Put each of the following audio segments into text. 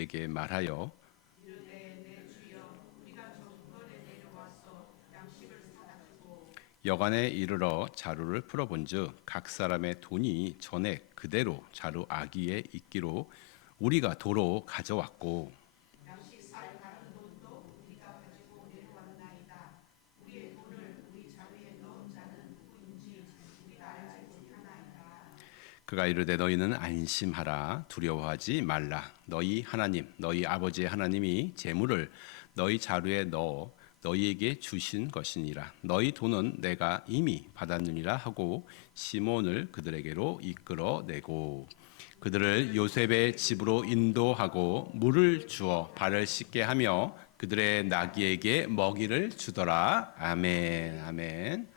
에게 말하여 여관에 이르러 자루를 풀어본즉 각 사람의 돈이 전에 그대로 자루 아기에 있기로 우리가 도로 가져왔고 그가 이르되 너희는 안심하라 두려워하지 말라 너희 하나님 너희 아버지의 하나님이 재물을 너희 자루에 넣어 너희에게 주신 것이니라 너희 돈은 내가 이미 받았느니라 하고 시몬을 그들에게로 이끌어내고 그들을 요셉의 집으로 인도하고 물을 주어 발을 씻게 하며 그들의 나귀에게 먹이를 주더라. 아멘. 아멘.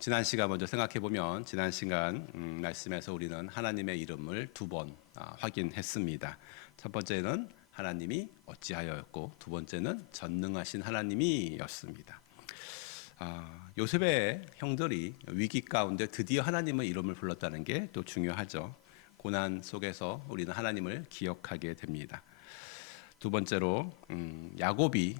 지난 시간 먼저 생각해 보면 지난 시간 말씀에서 우리는 하나님의 이름을 두 번 확인했습니다. 첫 번째는 하나님이 어찌하여였고 두 번째는 전능하신 하나님이었습니다. 요셉의 형들이 위기 가운데 드디어 하나님의 이름을 불렀다는 게 또 중요하죠. 고난 속에서 우리는 하나님을 기억하게 됩니다. 두 번째로 야곱이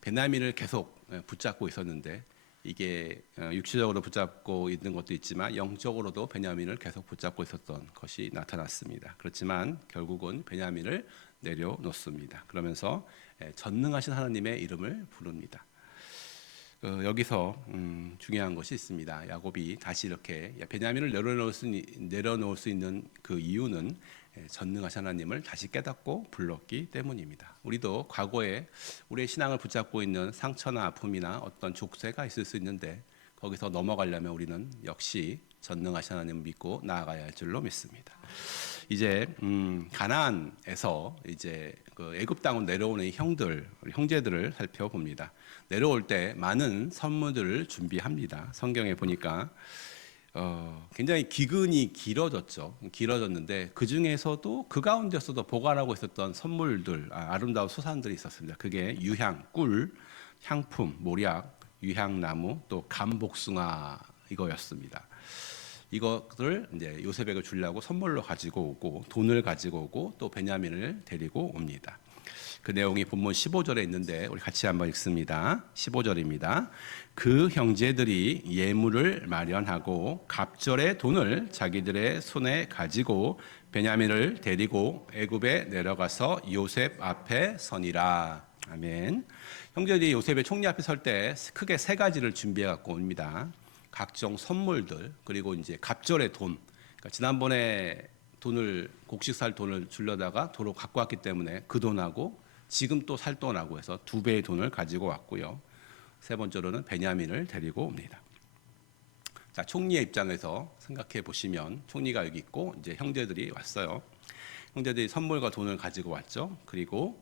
베냐민을 계속 붙잡고 있었는데 이게 육체적으로 붙잡고 있는 것도 있지만 영적으로도 베냐민을 계속 붙잡고 있었던 것이 나타났습니다. 그렇지만 결국은 베냐민을 내려놓습니다. 그러면서 전능하신 하나님의 이름을 부릅니다. 여기서 중요한 것이 있습니다. 야곱이 다시 이렇게 베냐민을 내려놓을 수 있는 그 이유는 전능하신 하나님을 다시 깨닫고 불렀기 때문입니다. 우리도 과거에 우리의 신앙을 붙잡고 있는 상처나 아픔이나 어떤 족쇄가 있을 수 있는데 거기서 넘어가려면 우리는 역시 전능하신 하나님을 믿고 나아가야 할 줄로 믿습니다. 이제 가나안에서 이제 그 애굽 땅으로 내려오는 형제들을 살펴봅니다. 내려올 때 많은 선물들을 준비합니다. 성경에 보니까 굉장히 기근이 길어졌는데 그 중에서도 그 가운데서도 보관하고 있었던 선물들, 아름다운 소산들이 있었습니다. 그게 유향, 꿀, 향품, 모략, 유향나무, 또 감복숭아 이거였습니다. 이것을 이제 요셉에게 주려고 선물로 가지고 오고 돈을 가지고 오고 또 베냐민을 데리고 옵니다. 그 내용이 본문 15절에 있는데 우리 같이 한번 읽습니다. 15절입니다. 그 형제들이 예물을 마련하고 갑절의 돈을 자기들의 손에 가지고 베냐민을 데리고 애굽에 내려가서 요셉 앞에 서니라. 아멘. 형제들이 요셉의 총리 앞에 설 때 크게 세 가지를 준비해 갖고 옵니다. 각종 선물들 그리고 이제 갑절의 돈. 그러니까 지난번에 곡식 살 돈을 주려다가 도로 갖고 왔기 때문에 그 돈하고 지금 또 살 돈하고 해서 두 배의 돈을 가지고 왔고요. 세 번째로는 베냐민을 데리고 옵니다. 자, 총리의 입장에서 생각해 보시면 총리가 여기 있고 이제 형제들이 왔어요. 형제들이 선물과 돈을 가지고 왔죠. 그리고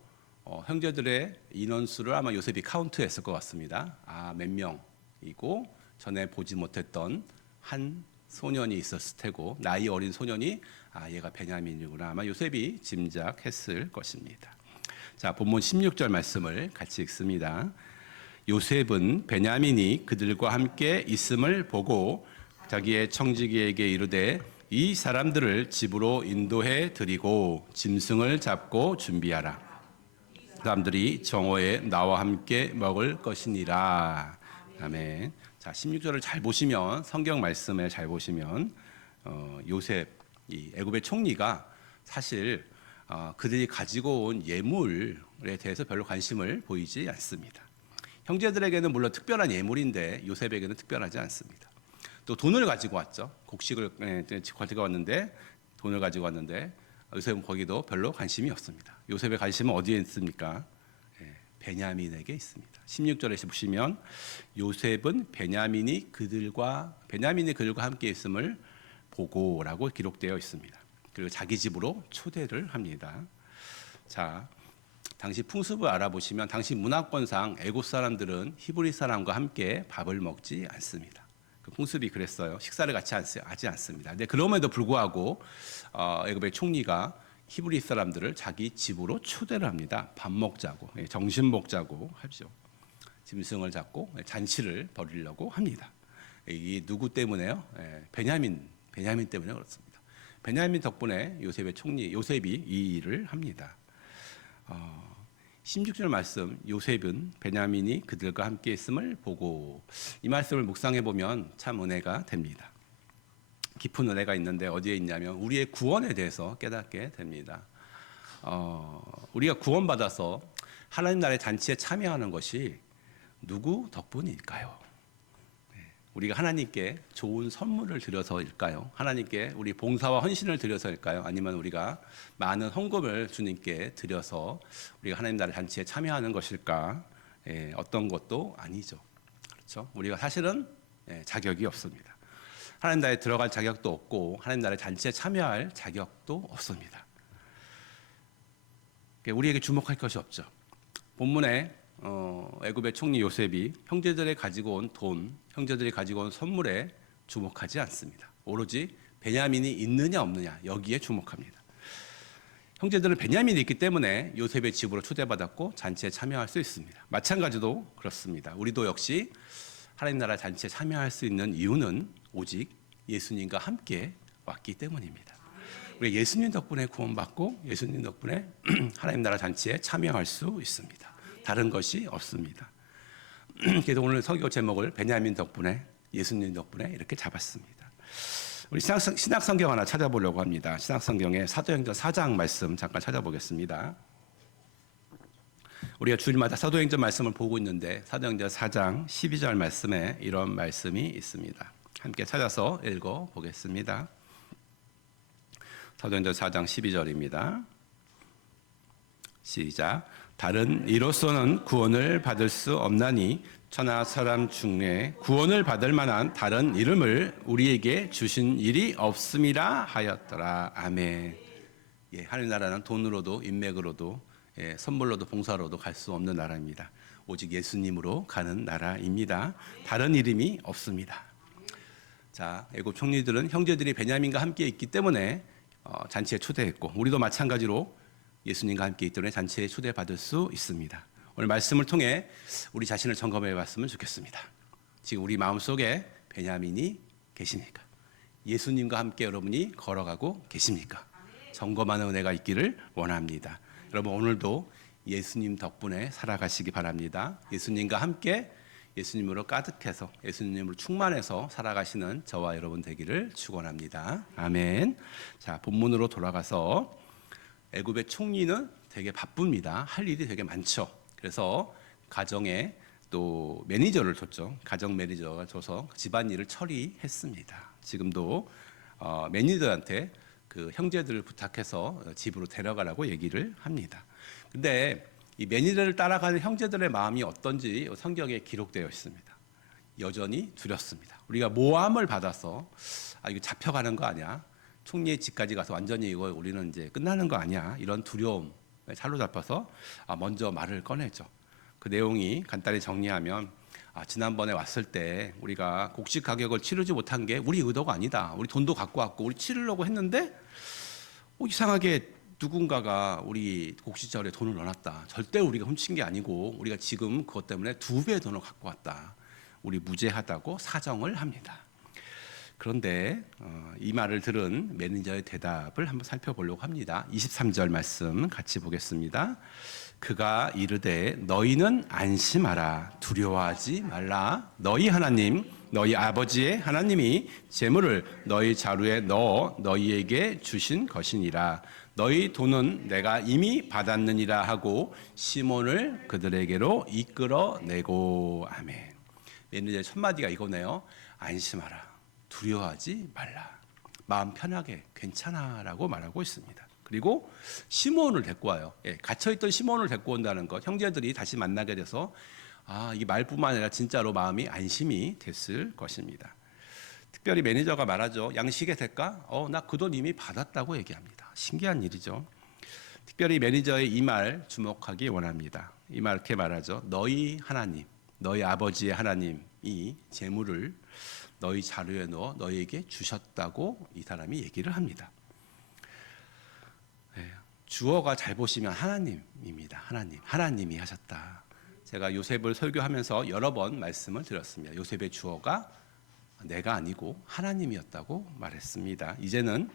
형제들의 인원수를 아마 요셉이 카운트했을 것 같습니다. 몇 명이고 전에 보지 못했던 한 소년이 있었을 테고 나이 어린 소년이 얘가 베냐민이구나 아마 요셉이 짐작했을 것입니다. 자, 본문 16절 말씀을 같이 읽습니다. 요셉은 베냐민이 그들과 함께 있음을 보고 자기의 청지기에게 이르되 이 사람들을 집으로 인도해 드리고 짐승을 잡고 준비하라. 사람들이 정오에 나와 함께 먹을 것이니라. 아멘. 자, 16절을 잘 보시면 성경 말씀에 잘 보시면 요셉 이 애굽의 총리가 사실 그들이 가지고 온 예물에 대해서 별로 관심을 보이지 않습니다. 형제들에게는 물론 특별한 예물인데 요셉에게는 특별하지 않습니다. 또 돈을 가지고 왔죠. 곡식을 가지고 왔는데 돈을 가지고 왔는데 요셉은 거기도 별로 관심이 없습니다. 요셉의 관심은 어디에 있습니까? 베냐민에게 있습니다. 16절에 보시면 요셉은 베냐민이 그들과 함께 있음을 보고라고 기록되어 있습니다. 그리고 자기 집으로 초대를 합니다. 자, 당시 풍습을 알아보시면 당시 문화권상 애굽 사람들은 히브리 사람과 함께 밥을 먹지 않습니다. 그 풍습이 그랬어요. 식사를 같이 하지 않습니다. 근데 그럼에도 불구하고 애굽의 총리가 히브리 사람들을 자기 집으로 초대를 합니다. 밥 먹자고, 점심 먹자고 하죠. 짐승을 잡고 잔치를 벌이려고 합니다. 이 누구 때문에요? 베냐민 때문에 그렇습니다. 베냐민 덕분에 요셉이 이 일을 합니다. 16절 말씀, 요셉은 베냐민이 그들과 함께 있음을 보고, 이 말씀을 묵상해 보면 참 은혜가 됩니다. 깊은 은혜가 있는데 어디에 있냐면 우리의 구원에 대해서 깨닫게 됩니다. 우리가 구원받아서 하나님 나라의 잔치에 참여하는 것이 누구 덕분일까요? 우리가 하나님께 좋은 선물을 드려서일까요? 하나님께 우리 봉사와 헌신을 드려서일까요? 아니면 우리가 많은 헌금을 주님께 드려서 우리가 하나님 나라의 잔치에 참여하는 것일까? 어떤 것도 아니죠. 그렇죠? 우리가 사실은 자격이 없습니다. 하나님 나라에 들어갈 자격도 없고 하나님 나라의 잔치에 참여할 자격도 없습니다. 우리에게 주목할 것이 없죠. 본문에 애굽의 총리 요셉이 형제들이 가지고 온 돈, 형제들이 가지고 온 선물에 주목하지 않습니다. 오로지 베냐민이 있느냐 없느냐 여기에 주목합니다. 형제들은 베냐민이 있기 때문에 요셉의 집으로 초대받았고 잔치에 참여할 수 있습니다. 마찬가지로 그렇습니다. 우리도 역시 하나님 나라 잔치에 참여할 수 있는 이유는 오직 예수님과 함께 왔기 때문입니다. 우리 예수님 덕분에 구원받고 예수님 덕분에 하나님 나라 잔치에 참여할 수 있습니다. 다른 것이 없습니다. 그래서 오늘 설교 제목을 베냐민 덕분에 예수님 덕분에 이렇게 잡았습니다. 우리 신약 성경 하나 찾아보려고 합니다. 신약 성경의 사도행전 4장 말씀 잠깐 찾아보겠습니다. 우리가 주일마다 사도행전 말씀을 보고 있는데 사도행전 4장 12절 말씀에 이런 말씀이 있습니다. 함께 찾아서 읽어 보겠습니다. 사도행전 4장 12절입니다. 시작. 다른 이로서는 구원을 받을 수 없나니 천하 사람 중에 구원을 받을 만한 다른 이름을 우리에게 주신 일이 없음이라 하였더라. 아멘. 하늘 나라는 돈으로도 인맥으로도 선물로도 봉사로도 갈 수 없는 나라입니다. 오직 예수님으로 가는 나라입니다. 다른 이름이 없습니다. 자, 애굽 총리들은 형제들이 베냐민과 함께 있기 때문에 잔치에 초대했고 우리도 마찬가지로 예수님과 함께 있기 때문에 잔치에 초대받을 수 있습니다. 오늘 말씀을 통해 우리 자신을 점검해 봤으면 좋겠습니다. 지금 우리 마음속에 베냐민이 계십니까? 예수님과 함께 여러분이 걸어가고 계십니까? 점검하는 은혜가 있기를 원합니다. 여러분 오늘도 예수님 덕분에 살아가시기 바랍니다. 예수님과 함께 예수님으로 가득해서 예수님으로 충만해서 살아가시는 저와 여러분 되기를 축원합니다. 아멘. 자, 본문으로 돌아가서 애굽의 총리는 되게 바쁩니다. 할 일이 되게 많죠. 그래서 가정에 또 매니저를 줬죠. 가정 매니저가 줘서 집안일을 처리했습니다. 지금도 매니저한테 그 형제들을 부탁해서 집으로 데려가라고 얘기를 합니다. 근데 이 매니저를 따라가는 형제들의 마음이 어떤지 성경에 기록되어 있습니다. 여전히 두렵습니다. 우리가 모함을 받아서 이거 잡혀가는 거 아니야? 총리의 집까지 가서 완전히 이거 우리는 이제 끝나는 거 아니야? 이런 두려움에 사로잡혀서 먼저 말을 꺼내죠. 그 내용이 간단히 정리하면 지난번에 왔을 때 우리가 곡식 가격을 치르지 못한 게 우리 의도가 아니다. 우리 돈도 갖고 왔고 우리 치르려고 했는데 이상하게 누군가가 우리 곡식자루에 돈을 넣어놨다. 절대 우리가 훔친 게 아니고 우리가 지금 그것 때문에 2배의 돈을 갖고 왔다. 우리 무죄하다고 사정을 합니다. 그런데 이 말을 들은 매니저의 대답을 한번 살펴보려고 합니다. 23절 말씀 같이 보겠습니다. 그가 이르되 너희는 안심하라 두려워하지 말라 너희 하나님 너희 아버지의 하나님이 재물을 너희 자루에 넣어 너희에게 주신 것이니라 너희 돈은 내가 이미 받았느니라 하고 시몬을 그들에게로 이끌어내고 아멘. 매니저의 첫 마디가 이거네요. 안심하라 두려워하지 말라 마음 편하게 괜찮아라고 말하고 있습니다. 그리고 시몬을 데리고 와요. 갇혀있던 시몬을 데리고 온다는 것 형제들이 다시 만나게 돼서 이 말뿐만 아니라 진짜로 마음이 안심이 됐을 것입니다. 특별히 매니저가 말하죠. 양식의 대가? 나 그 돈 이미 받았다고 얘기합니다. 신기한 일이죠. 특별히 매니저의 이 말 주목하기 원합니다. 이 말 이렇게 말하죠. 너희 하나님, 너희 아버지의 하나님이 재물을 너희 자루에 넣어 너희에게 주셨다고 이 사람이 얘기를 합니다. 주어가 잘 보시면 하나님입니다. 하나님이 하셨다. 제가 요셉을 설교하면서 여러 번 말씀을 드렸습니다. 요셉의 주어가 내가 아니고 하나님이었다고 말했습니다. 이제는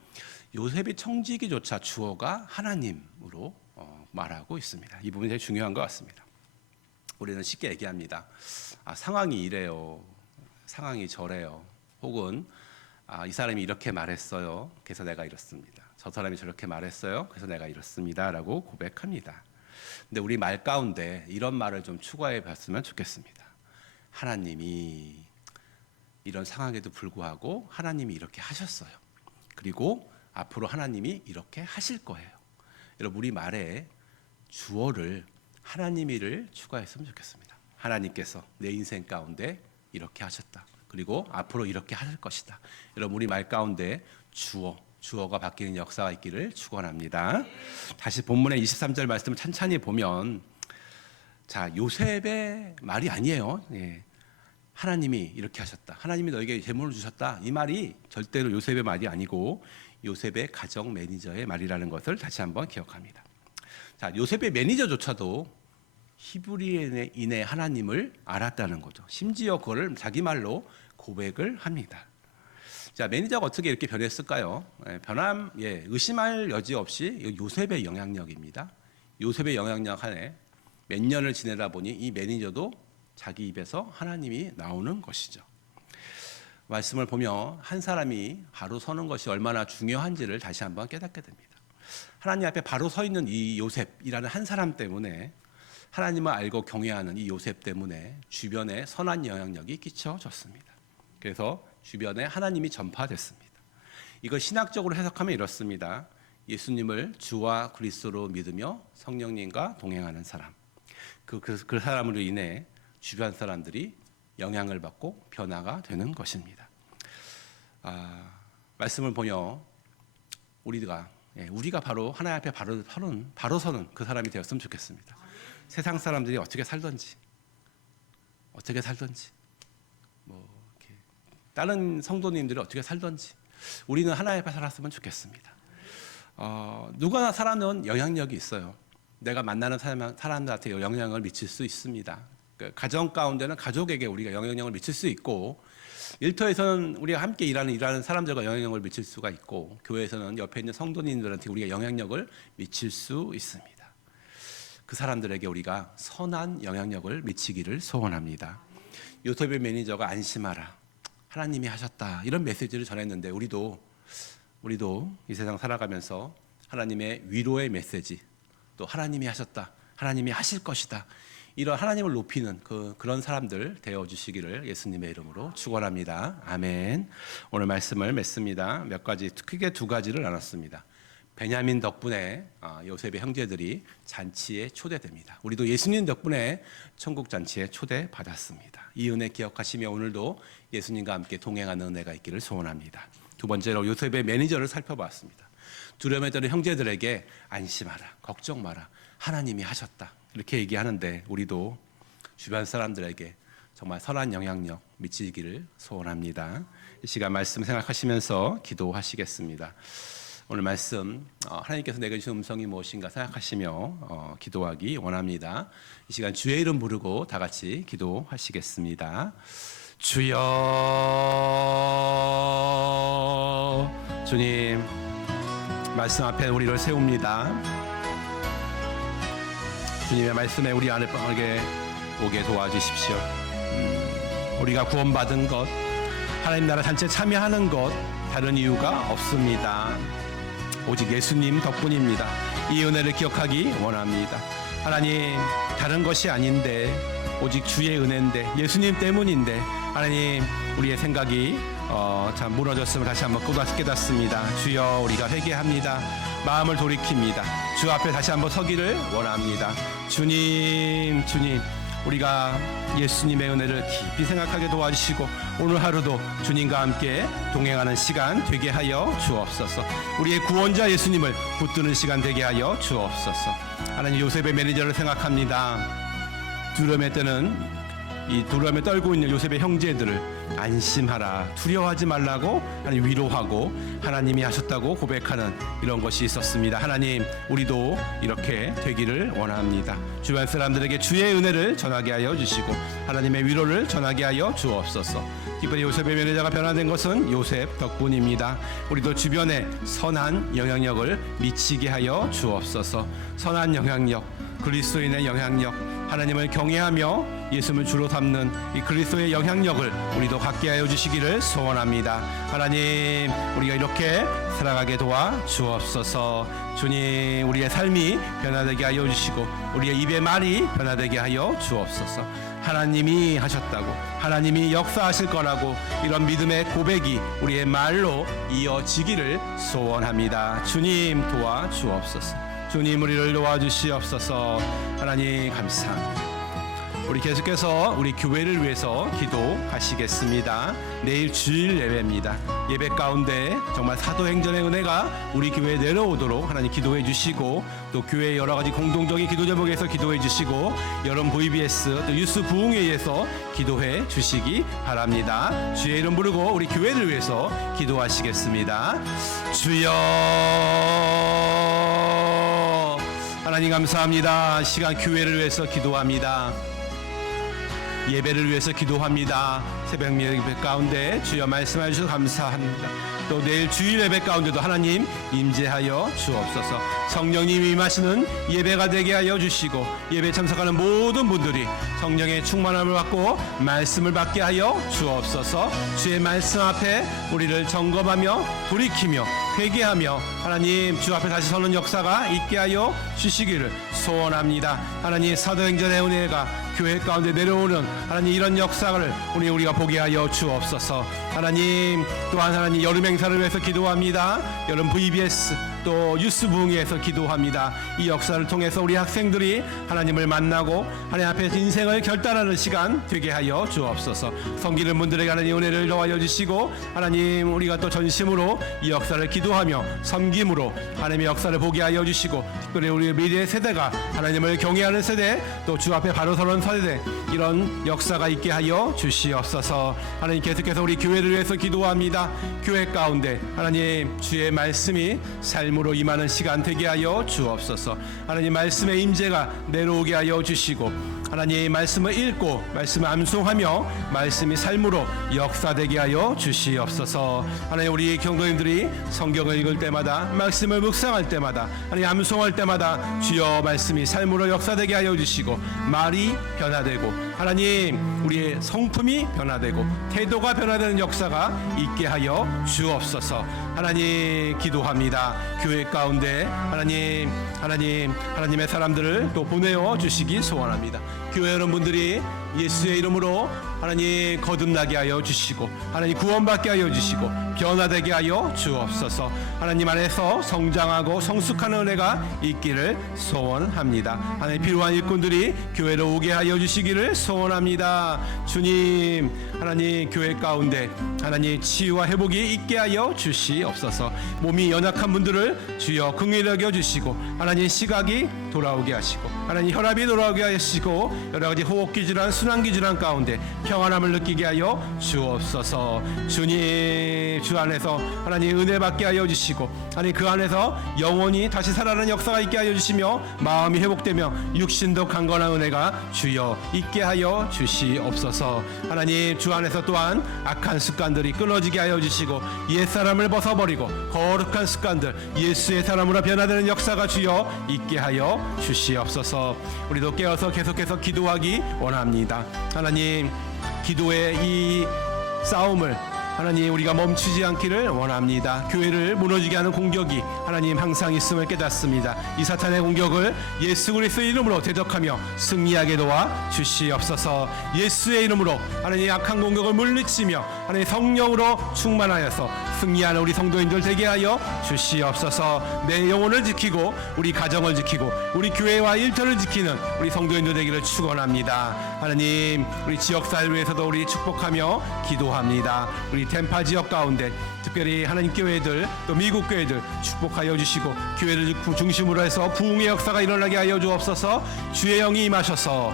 요셉의 청지기조차 주어가 하나님으로 말하고 있습니다. 이 부분이 제일 중요한 것 같습니다. 우리는 쉽게 얘기합니다. 상황이 이래요. 상황이 저래요. 혹은 이 사람이 이렇게 말했어요. 그래서 내가 이렇습니다. 저 사람이 저렇게 말했어요. 그래서 내가 이렇습니다. 라고 고백합니다. 근데 우리 말 가운데 이런 말을 좀 추가해 봤으면 좋겠습니다. 하나님이 이런 상황에도 불구하고 하나님이 이렇게 하셨어요. 그리고 앞으로 하나님이 이렇게 하실 거예요. 여러분, 우리 말에 주어를 하나님이를 추가했으면 좋겠습니다. 하나님께서 내 인생 가운데 이렇게 하셨다. 그리고 앞으로 이렇게 하실 것이다. 여러분, 우리 말 가운데 주어가 바뀌는 역사가 있기를 축원합니다. 다시 본문의 23절 말씀을 찬찬히 보면, 자, 요셉의 말이 아니에요. 예. 하나님이 이렇게 하셨다. 하나님이 너에게 재물을 주셨다. 이 말이 절대로 요셉의 말이 아니고 요셉의 가정 매니저의 말이라는 것을 다시 한번 기억합니다. 자, 요셉의 매니저조차도 히브리인의 하나님을 알았다는 거죠. 심지어 그걸 자기 말로 고백을 합니다. 자, 매니저가 어떻게 이렇게 변했을까요? 의심할 여지 없이 요셉의 영향력입니다. 요셉의 영향력 안에 몇 년을 지내다 보니 이 매니저도 자기 입에서 하나님이 나오는 것이죠. 말씀을 보며 한 사람이 바로 서는 것이 얼마나 중요한지를 다시 한번 깨닫게 됩니다. 하나님 앞에 바로 서 있는 이 요셉이라는 한 사람 때문에, 하나님을 알고 경외하는 이 요셉 때문에 주변에 선한 영향력이 끼쳐졌습니다. 그래서 주변에 하나님이 전파됐습니다. 이걸 신학적으로 해석하면 이렇습니다. 예수님을 주와 그리스도로 믿으며 성령님과 동행하는 사람, 그 사람으로 인해 주변 사람들이 영향을 받고 변화가 되는 것입니다. 말씀을 보며 우리가 바로 하나님 앞에 바로 서는 그 사람이 되었으면 좋겠습니다. 세상 사람들이 어떻게 살던지 다른 성도님들이 어떻게 살던지 우리는 하나님 앞에 살았으면 좋겠습니다. 누구나 살아는 영향력이 있어요. 내가 만나는 사람들한테 영향을 미칠 수 있습니다. 가정 가운데는 가족에게 우리가 영향력을 미칠 수 있고, 일터에서는 우리가 함께 일하는 사람들과 영향력을 미칠 수가 있고, 교회에서는 옆에 있는 성도님들한테 우리가 영향력을 미칠 수 있습니다. 그 사람들에게 우리가 선한 영향력을 미치기를 소원합니다. 요셉의 매니저가 안심하라, 하나님이 하셨다, 이런 메시지를 전했는데 우리도 이 세상 살아가면서 하나님의 위로의 메시지, 또 하나님이 하셨다, 하나님이 하실 것이다, 이런 하나님을 높이는 그런 사람들 되어주시기를 예수님의 이름으로 축원합니다. 아멘. 오늘 말씀을 맺습니다. 크게 두 가지를 나눴습니다. 베냐민 덕분에 요셉의 형제들이 잔치에 초대됩니다. 우리도 예수님 덕분에 천국 잔치에 초대받았습니다. 이 은혜 기억하시며 오늘도 예수님과 함께 동행하는 은혜가 있기를 소원합니다. 두 번째로 요셉의 매니저를 살펴봤습니다. 두려움에 떨는 형제들에게 안심하라, 걱정 마라, 하나님이 하셨다, 이렇게 얘기하는데 우리도 주변 사람들에게 정말 선한 영향력 미치기를 소원합니다. 이 시간 말씀 생각하시면서 기도하시겠습니다. 오늘 말씀 하나님께서 내게 주신 음성이 무엇인가 생각하시며 기도하기 원합니다. 이 시간 주의 이름 부르고 다 같이 기도하시겠습니다. 주여, 주님 말씀 앞에 우리를 세웁니다. 주님의 말씀에 우리 안에 오게 도와주십시오. 우리가 구원받은 것, 하나님 나라 잔치에 참여하는 것 다른 이유가 없습니다. 오직 예수님 덕분입니다. 이 은혜를 기억하기 원합니다. 하나님, 다른 것이 아닌데 오직 주의 은혜인데, 예수님 때문인데 하나님, 우리의 생각이 참 무너졌음을 다시 한번 깨닫습니다. 주여, 우리가 회개합니다. 마음을 돌이킵니다. 주 앞에 다시 한번 서기를 원합니다. 주님, 우리가 예수님의 은혜를 깊이 생각하게 도와주시고 오늘 하루도 주님과 함께 동행하는 시간 되게 하여 주옵소서. 우리의 구원자 예수님을 붙드는 시간 되게 하여 주옵소서. 하나님, 요셉의 매니저를 생각합니다. 두려움의 때는 이 두려움에 떨고 있는 요셉의 형제들을 안심하라, 두려워하지 말라고 하나님 위로하고 하나님이 하셨다고 고백하는 이런 것이 있었습니다. 하나님, 우리도 이렇게 되기를 원합니다. 주변 사람들에게 주의 은혜를 전하게 하여 주시고 하나님의 위로를 전하게 하여 주옵소서. 특별히 요셉의 면회자가 변화된 것은 요셉 덕분입니다. 우리도 주변에 선한 영향력을 미치게 하여 주옵소서. 선한 영향력, 그리스도인의 영향력, 하나님을 경외하며 예수를 주로 삼는 이 그리스도의 영향력을 우리도 갖게 하여 주시기를 소원합니다. 하나님, 우리가 이렇게 살아가게 도와 주옵소서. 주님, 우리의 삶이 변화되게 하여 주시고 우리의 입의 말이 변화되게 하여 주옵소서. 하나님이 하셨다고, 하나님이 역사하실 거라고 이런 믿음의 고백이 우리의 말로 이어지기를 소원합니다. 주님, 도와 주옵소서. 주님, 우리를 도와주시옵소서. 하나님, 감사합니다. 우리 계속해서 우리 교회를 위해서 기도하시겠습니다. 내일 주일 예배입니다. 예배 가운데 정말 사도행전의 은혜가 우리 교회에 내려오도록 하나님 기도해 주시고, 또 교회의 여러 가지 공동적인 기도 제목에서 기도해 주시고, 여름 VBS 또 뉴스 부흥회에서 기도해 주시기 바랍니다. 주의 이름 부르고 우리 교회를 위해서 기도하시겠습니다. 주여, 하나님 감사합니다. 시간 교회를 위해서 기도합니다. 예배를 위해서 기도합니다. 새벽 예배 가운데 주여 말씀해 주셔서 감사합니다. 또 내일 주일 예배 가운데도 하나님 임재하여 주옵소서. 성령님 임하시는 예배가 되게 하여 주시고 예배 참석하는 모든 분들이 성령의 충만함을 받고 말씀을 받게 하여 주옵소서. 주의 말씀 앞에 우리를 점검하며 돌이키며 회개하며 하나님 주 앞에 다시 서는 역사가 있게 하여 주시기를 소원합니다. 하나님, 사도행전의 은혜가 교회 가운데 내려오는 하나님 이런 역사를 우리가 보게 하여 주옵소서. 하나님, 또한 하나님 여름 행사를 위해서 기도합니다. 여름 VBS 또 뉴스 부흥회에서 기도합니다. 이 역사를 통해서 우리 학생들이 하나님을 만나고 하나님 앞에서 인생을 결단하는 시간 되게 하여 주옵소서. 섬기는 분들에게 하나님 은혜를 더하여 주시고 하나님, 우리가 또 전심으로 이 역사를 기도하며 섬김으로 하나님의 역사를 보게 하여 주시고, 특별히 우리 미래의 세대가 하나님을 경외하는 세대, 또 주 앞에 바로 서는 세대, 이런 역사가 있게 하여 주시옵소서. 하나님, 계속해서 우리 교회를 위해서 기도합니다. 교회 가운데 하나님 주의 말씀이 삶으로 임하는 시간 되게 하여 주옵소서. 하나님, 말씀의 임재가 내려오게 하여 주시고 하나님 말씀을 읽고 말씀을 암송하며 말씀이 삶으로 역사되게 하여 주시옵소서. 하나님, 우리 경도님들이 성경을 읽을 때마다 말씀을 묵상할 때마다 하나님 암송할 때마다 주여 말씀이 삶으로 역사되게 하여 주시고 말이 변화되고 하나님 우리의 성품이 변화되고 태도가 변화되는 역사가 있게 하여 주옵소서. 하나님, 기도합니다. 교회 가운데 하나님의 사람들을 또 보내어 주시기 소원합니다. 교회 여러분들이 예수의 이름으로 하나님 거듭나게 하여 주시고 하나님 구원받게 하여 주시고 변화되게 하여 주옵소서. 하나님 안에서 성장하고 성숙하는 은혜가 있기를 소원합니다. 하나님, 필요한 일꾼들이 교회로 오게 하여 주시기를 소원합니다. 주님, 하나님 교회 가운데 하나님 치유와 회복이 있게 하여 주시옵소서. 몸이 연약한 분들을 주여 긍휼히 여겨 주시고 하나님 시각이 돌아오게 하시고 하나님 혈압이 돌아오게 하시고 여러 가지 호흡기 질환, 순환기 질환 가운데 평안함을 느끼게 하여 주옵소서. 주님, 주 안에서 하나님 은혜 받게 하여 주시고 하나님 그 안에서 영혼이 다시 살아나는 역사가 있게 하여 주시며 마음이 회복되며 육신도 강건한 은혜가 주여 있게 하여 주시옵소서. 하나님, 주 안에서 또한 악한 습관들이 끊어지게 하여 주시고 옛사람을 벗어버리고 거룩한 습관들 예수의 사람으로 변화되는 역사가 주여 있게 하여 주시옵소서. 우리도 깨어서 계속해서 기도하기 원합니다. 하나님, 기도의 이 싸움을 하나님 우리가 멈추지 않기를 원합니다. 교회를 무너지게 하는 공격이 하나님 항상 있음을 깨닫습니다. 이 사탄의 공격을 예수 그리스도의 이름으로 대적하며 승리하게 도와 주시옵소서. 예수의 이름으로 하나님 악한 공격을 물리치며 하나님 성령으로 충만하여서 승리하는 우리 성도인들 되게 하여 주시옵소서. 내 영혼을 지키고 우리 가정을 지키고 우리 교회와 일터를 지키는 우리 성도인들 되기를 축원합니다. 하나님, 우리 지역사회를 위해서도 우리 축복하며 기도합니다. 우리 덴파 지역 가운데 특별히 하나님 교회들 또 미국 교회들 축복하여 주시고 교회를 중심으로 해서 부흥의 역사가 일어나게 하여 주옵소서. 주의 영이 임하셔서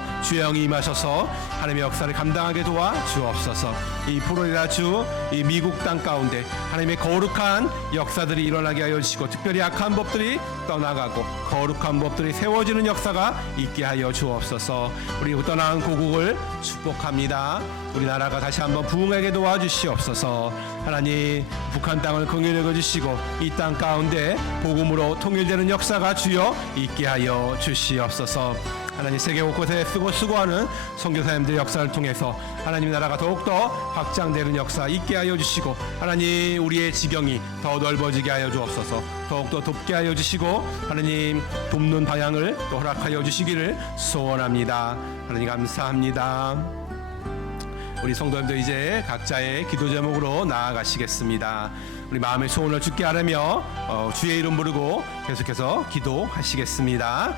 하나님의 역사를 감당하게 도와 주옵소서. 이 플로리다 주 이 미국 땅 가운데 하나님의 거룩한 역사들이 일어나게 하여 주시고 특별히 악한 법들이 떠나가고 거룩한 법들이 세워지는 역사가 있게 하여 주옵소서. 우리 떠나간 고국을 축복합니다. 우리나라가 다시 한번 부흥하게 도와주시옵소서. 하나님 북한 땅을 긍휼히 여겨주시고 이 땅 가운데 복음으로 통일되는 역사가 주여 있게 하여 주시옵소서. 하나님 세계 곳곳에 수고하는 선교사님들의 역사를 통해서 하나님 나라가 더욱더 확장되는 역사 있게 하여 주시고 하나님 우리의 지경이 더 넓어지게 하여 주옵소서. 더욱더 돕게 하여 주시고 하나님 돕는 방향을 또 허락하여 주시기를 소원합니다. 하나님 감사합니다. 우리 성도님들 이제 각자의 기도 제목으로 나아가시겠습니다. 우리 마음의 소원을 주께 아뢰며 주의 이름 부르고 계속해서 기도하시겠습니다.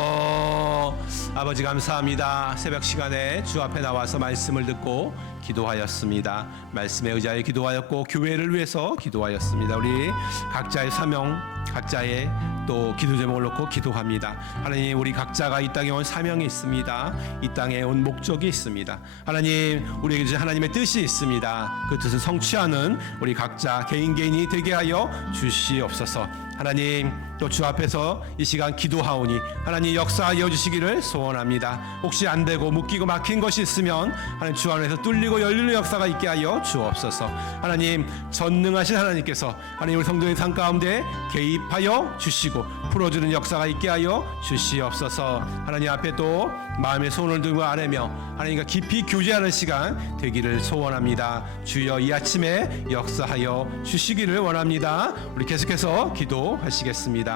주여 아버지 감사합니다. 새벽 시간에 주 앞에 나와서 말씀을 듣고 기도하였습니다. 말씀에 의지하여 기도하였고 교회를 위해서 기도하였습니다. 우리 각자의 사명, 각자의 또 기도 제목을 놓고 기도합니다. 하나님 우리 각자가 이 땅에 온 사명이 있습니다. 이 땅에 온 목적이 있습니다. 하나님 우리에게 하나님의 뜻이 있습니다. 그 뜻을 성취하는 우리 각자 개인이 되게 하여 주시옵소서. 하나님 또 주 앞에서 이 시간 기도하오니 하나님 역사하여 주시기를 소원합니다. 혹시 안 되고 묶이고 막힌 것이 있으면 하나님 주 안에서 뚫리고 열리는 역사가 있게 하여 주옵소서. 하나님 전능하신 하나님께서 하나님 우리 성도의 삶 가운데 개입하여 주시고 풀어주는 역사가 있게 하여 주시옵소서. 하나님 앞에 또 마음의 손을 들고 아뢰며 하나님과 깊이 교제하는 시간 되기를 소원합니다. 주여 이 아침에 역사하여 주시기를 원합니다. 우리 계속해서 기도하시겠습니다.